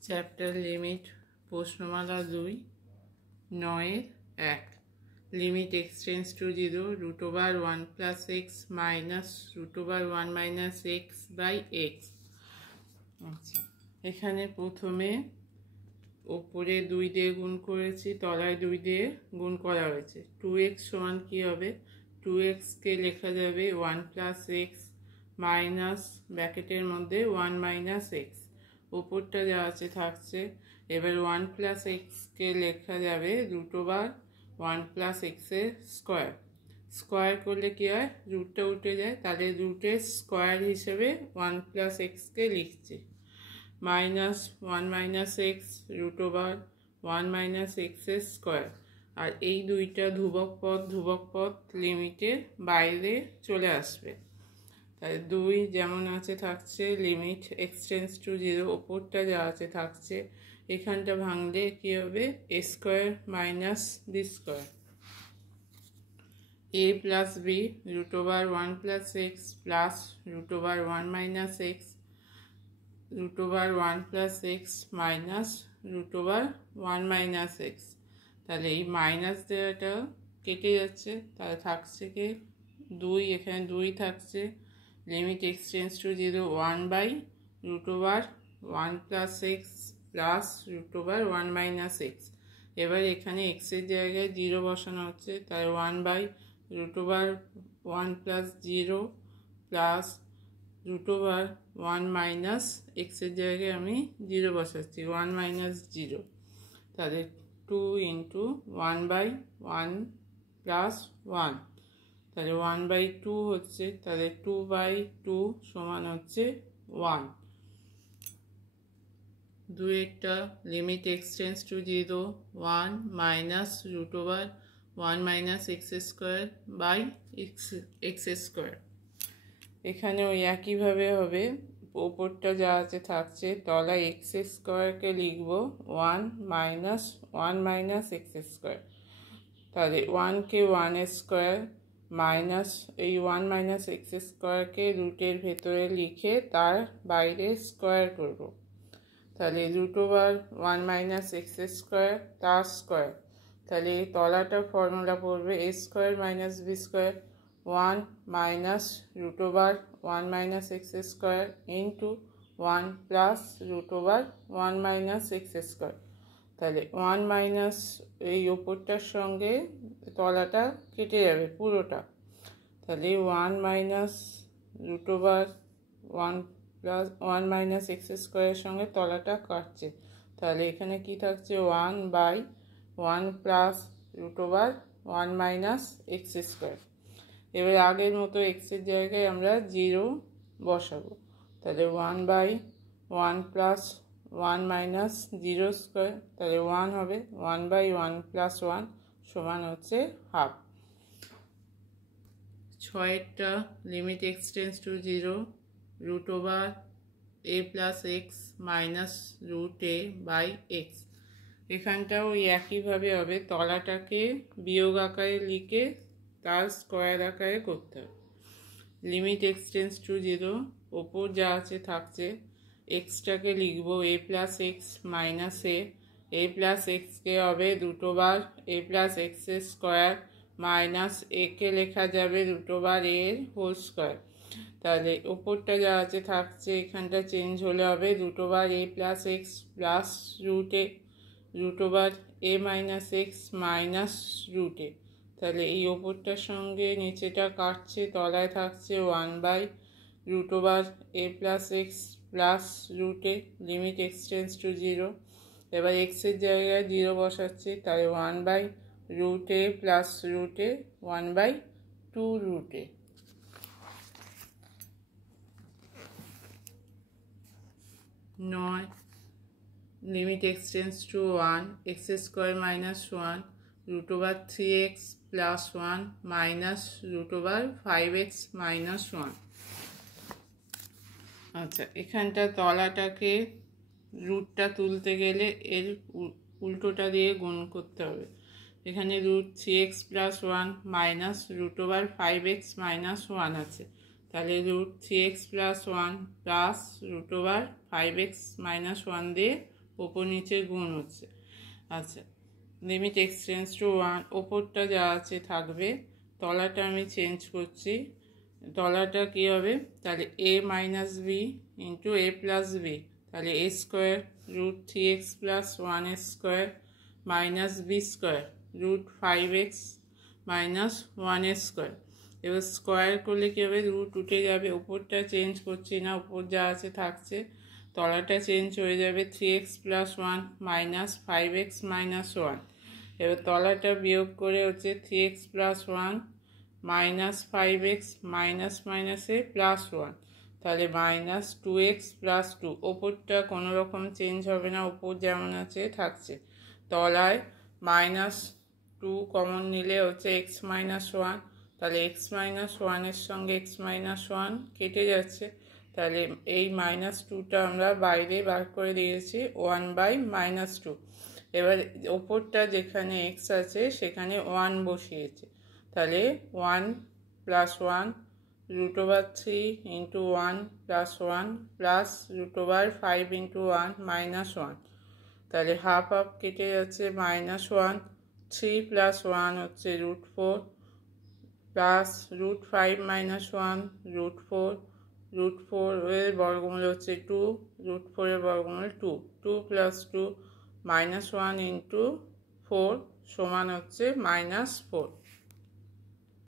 Chapter limit প্রশ্নমালা 2 9 1 limit x tends to 0 √1 + x minus √1 minus x by x। আচ্ছা, এখানে প্রথমে ওপরে 2 দিয়ে গুণ করেছি, তলায় 2 দিয়ে গুণ করা হয়েছে। 2x সমান কী হবে? 2x কে লেখা যাবে 1 + x মাইনাস ব্র্যাকেটের মধ্যে 1 মাইনাস x, উপরটা যা আছে থাকছে। এবার 1 + x কে লেখা যাবে √1 + x এর স্কোয়ার। স্কোয়ার করলে কি হয়? রুটটা উঠে যায়, তাহলে রুটের স্কোয়ার হিসেবে 1 + x কে লিখছি। Minus 1 minus x √1 minus x এর স্কোয়ার। আর এই দুইটা ধ্রুবক পদ লিমিটের বাইরে চলে আসবে। তাই 2 যেমন আছে থাকছে, লিমিট x টেন্স টু 0, ওপরটা যা আছে থাকছে। এখানটা ভাঙলে কি হবে? a square minus b square. a plus b √1 + x plus √1 minus x √1 + x minus √1 minus x. তাহলে এই মাইনাস দেওয়াটা কেটে যাচ্ছে, তাহলে থাকছে কি 2, এখানে 2 থাকছে। Limit x tends to 0 1/√1 + x plus √1 minus x. এবার এখানে x এর জায়গায় 0 বসানো হচ্ছে, তাই 1/√1 + 0 প্লাস √1 মাইনাস এক্স এর জায়গায় আমি 0 বসাচ্ছি, 1 মাইনাস 0। তাহলে 2 × 1/1 + 1, তাহলে 1/2 হচ্ছে। তাহলে 2/2 সমান হচ্ছে 1। 2 একটা limit x tends to 0 1 minus √1 minus x square by x square. এখানে ওই একইভাবে হবে, ওপরটা যা আছে থাকছে, তলায় x স্কোয়ারকে লিখব 1 মাইনাস 1 মাইনাস x স্কোয়ার। তাহলে 1কে 1 স্কোয়ার মাইনাস এই 1 মাইনাস x স্কোয়ারকে রুটের ভেতরে লিখে তার বাইরে স্কোয়ার করব। তাহলে √1 মাইনাস x স্কোয়ার তার স্কোয়ার। তাহলে এই তলাটা ফর্মুলা পড়বে a square minus b square 1 minus √1 minus x square into 1 plus √1 minus x square. তাহলে 1 মাইনাস এই ওপরটার সঙ্গে তলাটা কেটে যাবে পুরোটা। তাহলে 1 মাইনাস √1 প্লাস 1 মাইনাস x স্কোয়ারের সঙ্গে তলাটা কাটছে। তাহলে এখানে কি থাকছে? 1/1 প্লাস √1 মাইনাস x স্কোয়ার। এবার আগের মতো x এর জায়গায় আমরা 0 বসাবো। তাহলে 1/1 প্লাস 1 মাইনাস 0 স্কোয়ার, তাহলে 1 হবে। 1/1 প্লাস 1 সমান হচ্ছে হাফ। 6টা limit x tends to 0 √a plus x minus √a by x। এখানটাও ওই একইভাবে হবে, তলাটাকে বিয়োগ আকারে লিখে তার স্কোয়ার আকারে করতে হবে। লিমিট x টেন্স টু 0, ওপর যা আছে থাকছে, এক্সটাকে লিখব a plus x minus a plus এক্সকে হবে √a plus x square minus একে লেখা যাবে √a এর হোল স্কোয়ার। তাহলে ওপরটা যা আছে থাকছে, এখানটা চেঞ্জ হলে হবে √a plus x plus √a minus x minus √a। তাহলে এই ওপরটার সঙ্গে নিচেটা কাটছে, তলায় থাকছে 1/√a plus x plus √a। Limit x tends to 0। এবার x এর জায়গায় 0 বসাচ্ছি, তাই 1/√a plus √a 1/2√a। 9 limit x tends two 1 x square minus 1 √3x plus 1 minus √5x minus 1। আচ্ছা, এখানটা তলাটাকে রুটটা তুলতে গেলে এর উল্টোটা দিয়ে গুণ করতে হবে। এখানে √3x plus 1 minus √5x minus 1 আছে। তাহলে √3x plus 1 plus √5x minus 1 দিয়ে ওপর নিচে গুণ হচ্ছে। আচ্ছা, লিমিট এক্সটেন্স টু 1, ওপরটা যা আছে থাকবে, তলাটা আমি চেঞ্জ করছি। তলাটা কী হবে, তাহলে a minus b into a plus b, তাহলে a square root 3x plus 1 square minus b square root 5x minus 1 square. এবার স্কোয়ার করলে কী হবে, রুট উঠে যাবে, উপরটা চেঞ্জ করছি না, উপর যা আছে থাকছে, তলাটা চেঞ্জ হয়ে যাবে 3x plus 1 minus 5x minus 1। এবার তলাটা বিয়োগ করে হচ্ছে 3x plus 1 minus 5x minus মাইনাসে প্লাস 1, তাহলে মাইনাস 2x প্লাস 2। ওপরটা কোনো রকম চেঞ্জ হবে না, ওপর যেমন আছে থাকছে। তলায় মাইনাস 2 কমন নিলে হচ্ছে x মাইনাস 1, তাহলে x মাইনাস 1-এর সঙ্গে x মাইনাস 1 কেটে যাচ্ছে, তাহলে এই মাইনাস 2টা আমরা বাইরে বার করে দিয়েছি 1/-2। এবার ওপরটা যেখানে x আছে সেখানে 1 বসিয়েছে, তাহলে 1 plus 1 root over 3 into 1 plus 1 plus root over 5 into 1 minus 1, তাহলে হাফ হাফ কেটে যাচ্ছে, মাইনাস 1, 3 প্লাস 1 হচ্ছে root 4 plus root 5 minus 1 root 4, root 4-এর বর্গমূল হচ্ছে 2, রুট 4-এর বর্গমূল 2, 2 প্লাস 2 মাইনাস 1 ইন্টু 4 সমান হচ্ছে মাইনাস 4।